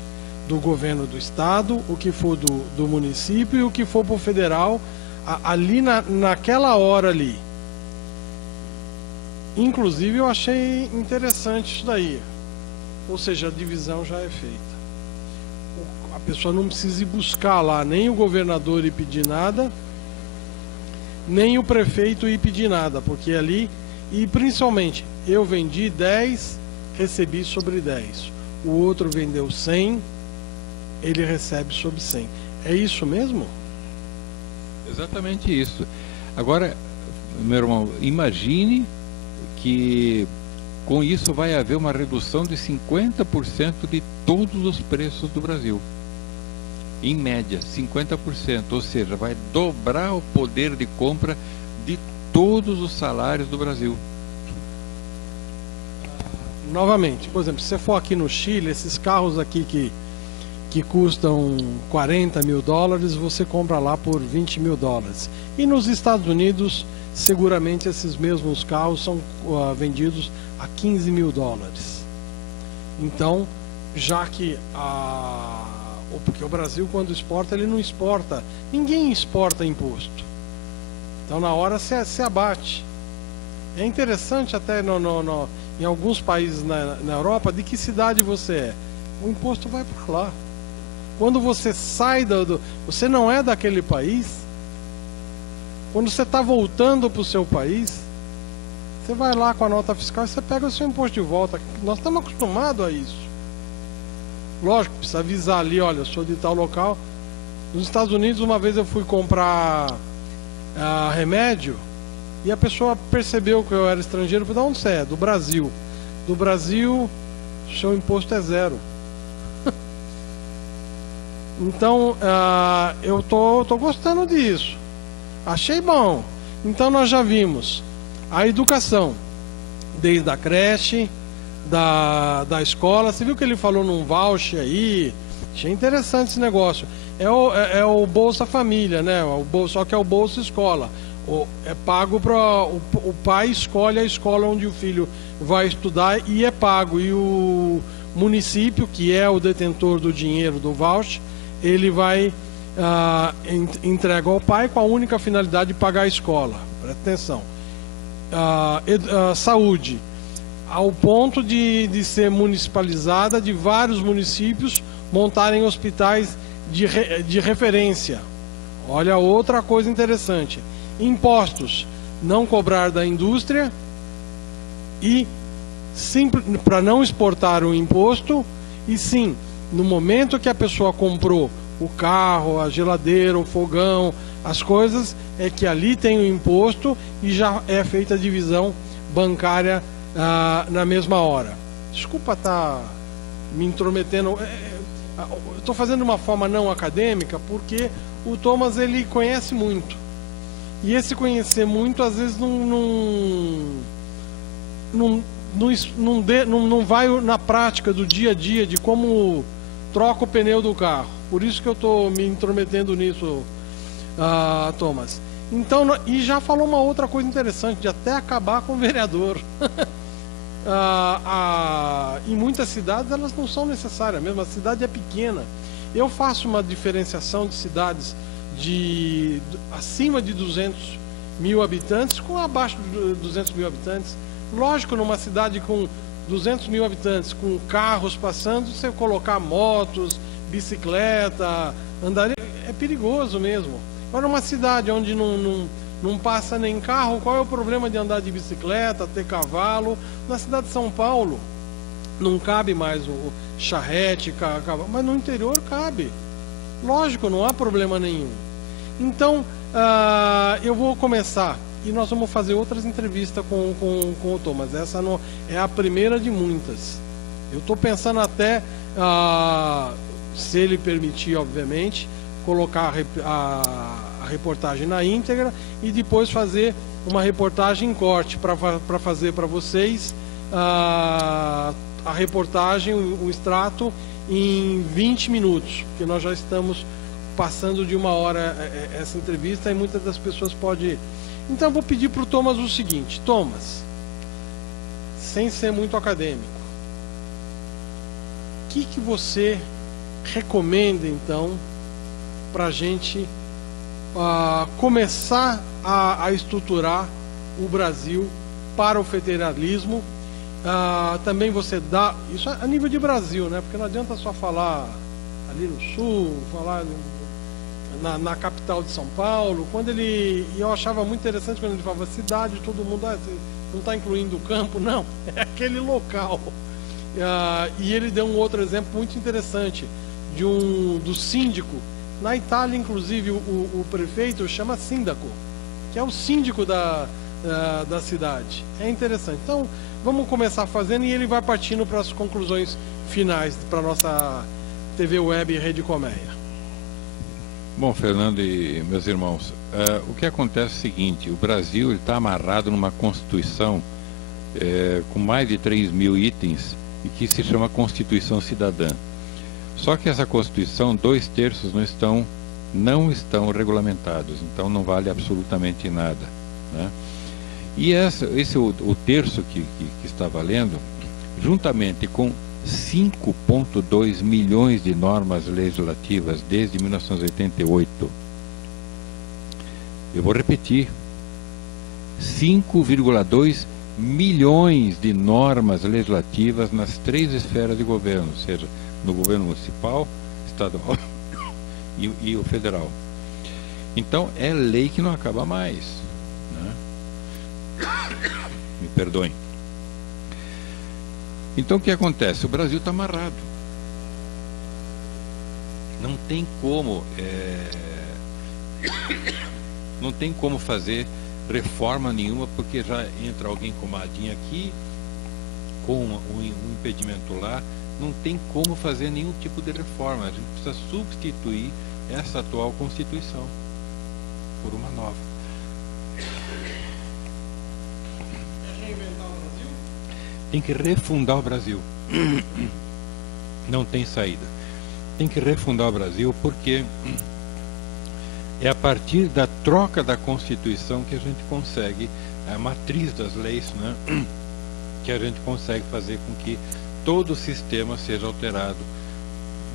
do governo do estado, o que for do município e o que for para o federal, ali naquela hora ali. Inclusive eu achei interessante isso daí. Ou seja, a divisão já é feita. A pessoa não precisa ir buscar lá nem o governador ir pedir nada, nem o prefeito ir pedir nada, porque ali, e principalmente, eu vendi 10, recebi sobre 10. O outro vendeu 100, ele recebe sobre 100. É isso mesmo? Exatamente isso. Agora, meu irmão, imagine que com isso vai haver uma redução de 50% de todos os preços do Brasil. Em média, 50%. Ou seja, vai dobrar o poder de compra de todos os salários do Brasil. Novamente, por exemplo, se você for aqui no Chile, esses carros aqui que custam 40 mil dólares, você compra lá por 20 mil dólares. E nos Estados Unidos, seguramente esses mesmos carros são vendidos a 15 mil dólares. Então, já que porque o Brasil, quando exporta, ele não exporta, ninguém exporta imposto. Então, na hora se abate. É interessante até em alguns países na Europa, de que cidade você é. O imposto vai para lá. Quando você sai você não é daquele país, quando você está voltando para o seu país, você vai lá com a nota fiscal e você pega o seu imposto de volta. Nós estamos acostumados a isso. Lógico, precisa avisar ali, olha, eu sou de tal local. Nos Estados Unidos, uma vez eu fui comprar remédio e a pessoa percebeu que eu era estrangeiro. Eu falei, de onde você é? Do Brasil. Do Brasil, seu imposto é 0. Então, eu tô gostando disso. Achei bom. Então, nós já vimos a educação, desde a creche, da escola. Você viu que ele falou num voucher aí? Achei interessante esse negócio. É o Bolsa Família, né? Só que é o Bolsa Escola. É pago para o pai escolhe a escola onde o filho vai estudar e é pago. E o município, que é o detentor do dinheiro do voucher, ele vai entrega ao pai com a única finalidade de pagar a escola. Presta atenção. Saúde, ao ponto de ser municipalizada, de vários municípios montarem hospitais de referência. Olha outra coisa interessante. Impostos, não cobrar da indústria e para não exportar o imposto, e sim, no momento que a pessoa comprou o carro, a geladeira, o fogão, as coisas, é que ali tem o imposto e já é feita a divisão bancária na mesma hora. Desculpa estar me intrometendo. Estou fazendo de uma forma não acadêmica porque o Thomas ele conhece muito. E esse conhecer muito às vezes não não vai na prática do dia a dia de como troca o pneu do carro. Por isso que eu estou me intrometendo nisso, Thomas. Então, e já falou uma outra coisa interessante, de até acabar com o vereador. Em muitas cidades elas não são necessárias mesmo, a cidade é pequena. Eu faço uma diferenciação de cidades acima de 200 mil habitantes com abaixo de 200 mil habitantes. Lógico, numa cidade com 200 mil habitantes, com carros passando, você colocar motos, bicicleta, andar, é perigoso mesmo. Agora, numa cidade onde não passa nem carro, qual é o problema de andar de bicicleta, ter cavalo? Na cidade de São Paulo não cabe mais o charrete, cavalo, mas no interior cabe. Lógico, não há problema nenhum. Então, eu vou começar e nós vamos fazer outras entrevistas com o Thomas. Essa não é a primeira de muitas. Eu estou pensando até, se ele permitir, obviamente, colocar a reportagem na íntegra e depois fazer uma reportagem em corte para fazer para vocês a reportagem, o extrato em 20 minutos, porque nós já estamos passando de 1 hora essa entrevista e muitas das pessoas podem... Então eu vou pedir para o Thomas o seguinte: Thomas, sem ser muito acadêmico, o que você recomenda então para a gente começar a estruturar o Brasil para o federalismo? Também você dá isso a nível de Brasil, né? Porque não adianta só falar ali no sul, falar na capital de São Paulo. Eu achava muito interessante quando ele falava cidade, todo mundo não está incluindo o campo, não, é aquele local. E ele deu um outro exemplo muito interessante do síndico. Na Itália, inclusive, o prefeito chama síndaco, que é o síndico da cidade. É interessante. Então, vamos começar fazendo e ele vai partindo para as conclusões finais para a nossa TV Web Rede Colmeia. Bom, Fernando e meus irmãos, o que acontece é o seguinte: o Brasil está amarrado numa Constituição com mais de 3.000 itens e que se chama Constituição Cidadã. Só que essa Constituição, 2/3 não estão regulamentados, então não vale absolutamente nada, né? E o terço que está valendo, juntamente com 5,2 milhões de normas legislativas desde 1988. Eu vou repetir: 5,2 milhões de normas legislativas nas 3 esferas de governo, ou seja, no governo municipal, estadual e o federal. Então, é lei que não acaba mais, né? Me perdoem. Então, o que acontece? O Brasil está amarrado. Não tem como fazer reforma nenhuma, porque já entra alguém com uma adinha aqui, com um impedimento lá. Não tem como fazer nenhum tipo de reforma. A gente precisa substituir essa atual Constituição por uma nova. Reinventar o Brasil? Tem que refundar o Brasil. Não tem saída. Tem que refundar o Brasil, porque é a partir da troca da Constituição que a gente consegue, a matriz das leis, né, que a gente consegue fazer com que todo o sistema seja alterado,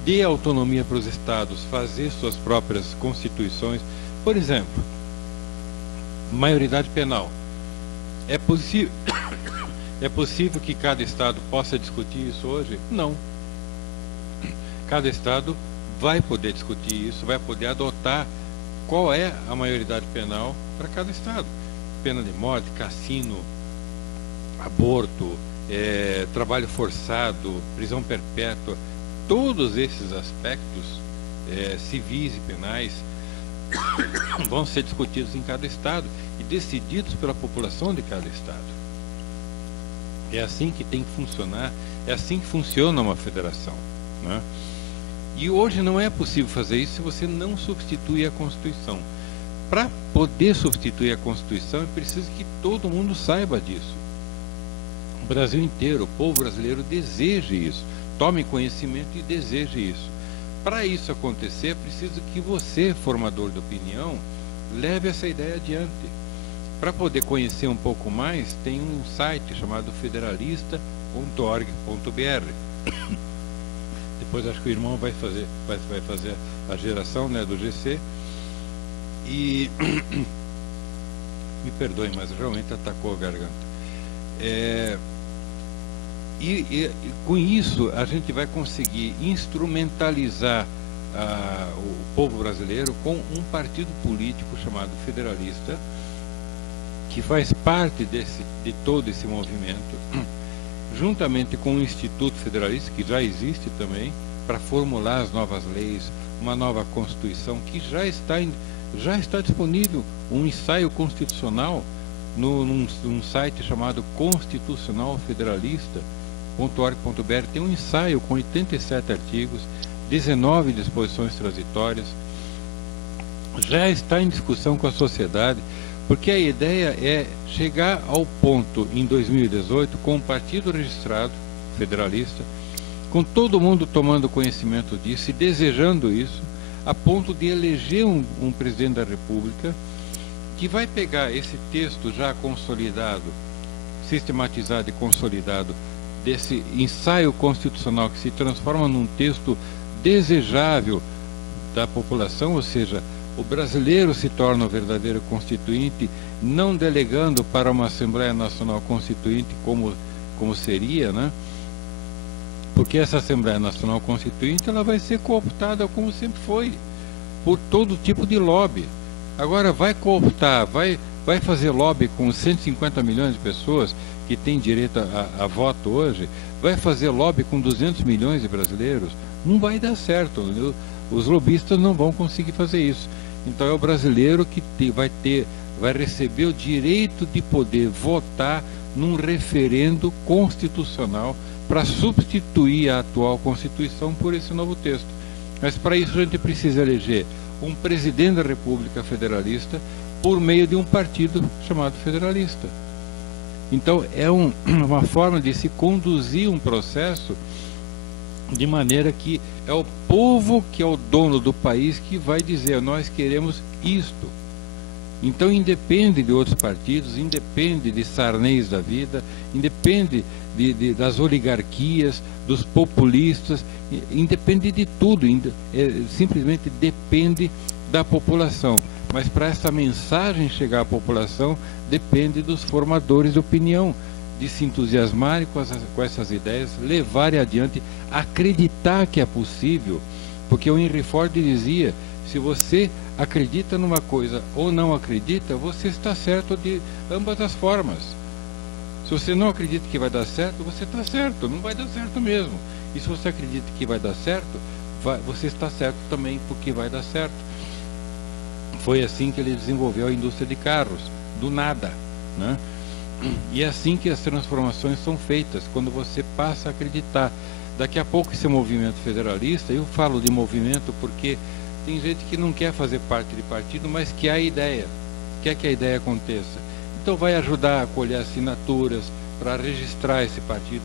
dê autonomia para os estados, fazer suas próprias constituições. Por exemplo, maioridade penal. É possível que cada estado possa discutir isso hoje? Não. Cada estado vai poder discutir isso, vai poder adotar qual é a maioridade penal para cada estado. Pena de morte, cassino, aborto, trabalho forçado, prisão perpétua, todos esses aspectos civis e penais vão ser discutidos em cada estado e decididos pela população de cada estado. É assim que tem que funcionar, é assim que funciona uma federação, né? E hoje não é possível fazer isso se você não substituir a Constituição. Para poder substituir a Constituição, é preciso que todo mundo saiba disso. O Brasil inteiro, o povo brasileiro deseje isso, tome conhecimento e deseje isso. Para isso acontecer, é preciso que você, formador de opinião, leve essa ideia adiante. Para poder conhecer um pouco mais, tem um site chamado federalista.org.br. Depois acho que o irmão vai fazer a geração, né, do GC. E me perdoem, mas realmente atacou a garganta. E com isso a gente vai conseguir instrumentalizar o povo brasileiro com um partido político chamado Federalista, que faz parte de todo esse movimento, juntamente com o Instituto Federalista, que já existe também, para formular as novas leis, uma nova Constituição, que já está disponível, um ensaio constitucional num site chamado constitucionalfederalista.org.br. Tem um ensaio com 87 artigos, 19 disposições transitórias, já está em discussão com a sociedade, porque a ideia é chegar ao ponto em 2018 com um partido registrado federalista, com todo mundo tomando conhecimento disso e desejando isso, a ponto de eleger um presidente da República que vai pegar esse texto já consolidado, sistematizado e consolidado, desse ensaio constitucional que se transforma num texto desejável da população, ou seja, o brasileiro se torna o verdadeiro constituinte, não delegando para uma Assembleia Nacional Constituinte como seria, né? Porque essa Assembleia Nacional Constituinte ela vai ser cooptada, como sempre foi, por todo tipo de lobby. Agora vai cooptar, vai fazer lobby com 150 milhões de pessoas que têm direito a voto hoje, vai fazer lobby com 200 milhões de brasileiros, não vai dar certo. Os lobistas não vão conseguir fazer isso. Então é o brasileiro que vai receber o direito de poder votar num referendo constitucional para substituir a atual Constituição por esse novo texto. Mas para isso a gente precisa eleger um presidente da República Federalista por meio de um partido chamado Federalista. Então é uma forma de se conduzir um processo de maneira que é o povo que é o dono do país que vai dizer: nós queremos isto. Então independe de outros partidos, independe de Sarney's da vida, independe das oligarquias, dos populistas, independe de tudo, simplesmente depende da população. Mas para essa mensagem chegar à população, depende dos formadores de opinião, de se entusiasmarem com essas ideias, levarem adiante, acreditar que é possível, porque o Henry Ford dizia: se você acredita numa coisa ou não acredita, você está certo de ambas as formas. Se você não acredita que vai dar certo, você está certo, não vai dar certo mesmo. E se você acredita que vai dar certo, você está certo também, porque vai dar certo. Foi assim que ele desenvolveu a indústria de carros, do nada, né? E é assim que as transformações são feitas, quando você passa a acreditar. Daqui a pouco esse movimento federalista, eu falo de movimento porque tem gente que não quer fazer parte de partido, mas quer a ideia, quer que a ideia aconteça. Então vai ajudar a colher assinaturas para registrar esse partido,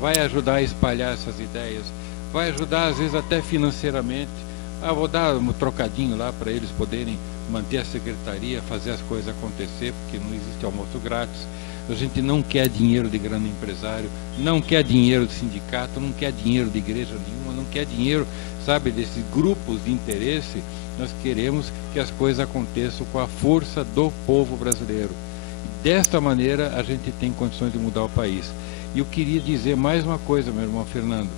vai ajudar a espalhar essas ideias, vai ajudar às vezes até financeiramente. Vou dar um trocadinho lá para eles poderem manter a secretaria, fazer as coisas acontecer, porque não existe almoço grátis. A gente não quer dinheiro de grande empresário, não quer dinheiro de sindicato, não quer dinheiro de igreja nenhuma, não quer dinheiro, sabe, desses grupos de interesse. Nós queremos que as coisas aconteçam com a força do povo brasileiro. Desta maneira a gente tem condições de mudar o país. E eu queria dizer mais uma coisa, meu irmão Fernando.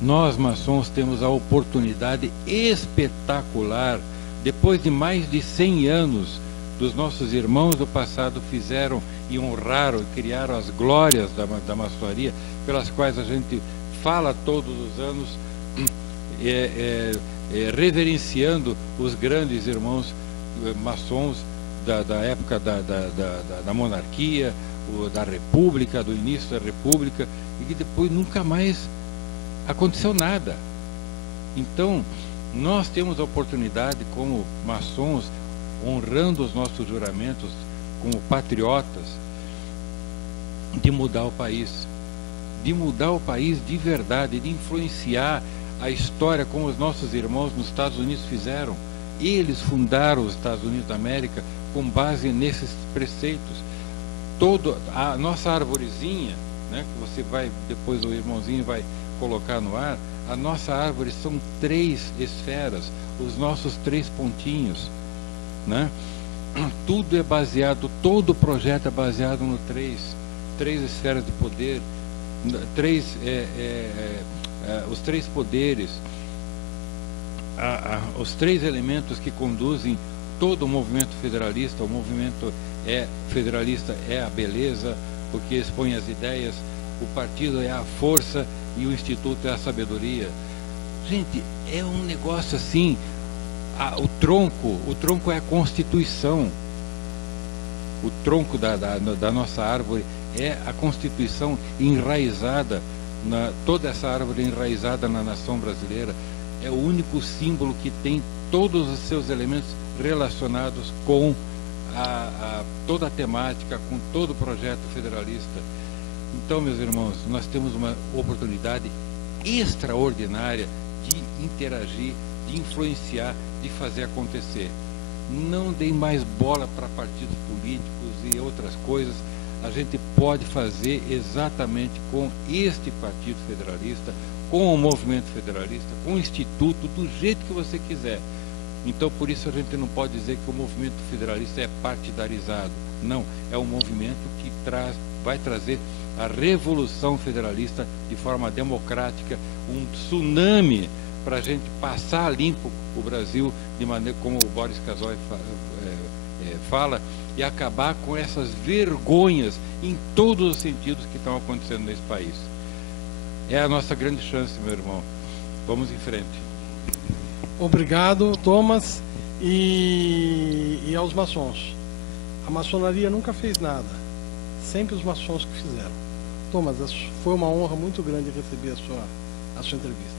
Nós, maçons, temos a oportunidade espetacular, depois de mais de 100 anos, dos nossos irmãos do passado fizeram e honraram e criaram as glórias da maçonaria, pelas quais a gente fala todos os anos, reverenciando os grandes irmãos maçons da época da monarquia, da república, do início da república, e que depois nunca mais aconteceu nada. Então nós temos a oportunidade, como maçons, honrando os nossos juramentos como patriotas, de mudar o país. De mudar o país de verdade, de influenciar a história como os nossos irmãos nos Estados Unidos fizeram. Eles fundaram os Estados Unidos da América com base nesses preceitos. A nossa arvorezinha, né, que você vai, depois o irmãozinho vai colocar no ar, a nossa árvore são 3 esferas, os nossos 3 pontinhos, né? Tudo é baseado, todo o projeto é baseado no 3 esferas de poder, os 3 poderes, os 3 elementos que conduzem todo o movimento federalista. O movimento federalista é a beleza, porque expõe as ideias, o partido é a força e o instituto é a sabedoria. Gente, é um negócio assim. O tronco é a Constituição. O tronco da nossa árvore é a Constituição enraizada, toda essa árvore enraizada na nação brasileira. É o único símbolo que tem todos os seus elementos relacionados com toda a temática, com todo o projeto federalista. Então, meus irmãos, nós temos uma oportunidade extraordinária de interagir, de influenciar, de fazer acontecer. Não deem mais bola para partidos políticos e outras coisas. A gente pode fazer exatamente com este Partido Federalista, com o movimento federalista, com o Instituto, do jeito que você quiser. Então, por isso a gente não pode dizer que o movimento federalista é partidarizado. Não, é um movimento que vai trazer a revolução federalista de forma democrática, um tsunami para a gente passar limpo o Brasil, de maneira como o Boris Casoy fala, e acabar com essas vergonhas em todos os sentidos que estão acontecendo nesse país. É a nossa grande chance, meu irmão. Vamos em frente. Obrigado, Thomas. E aos maçons. A maçonaria nunca fez nada. Sempre os maçons que fizeram. Thomas, foi uma honra muito grande receber a sua entrevista.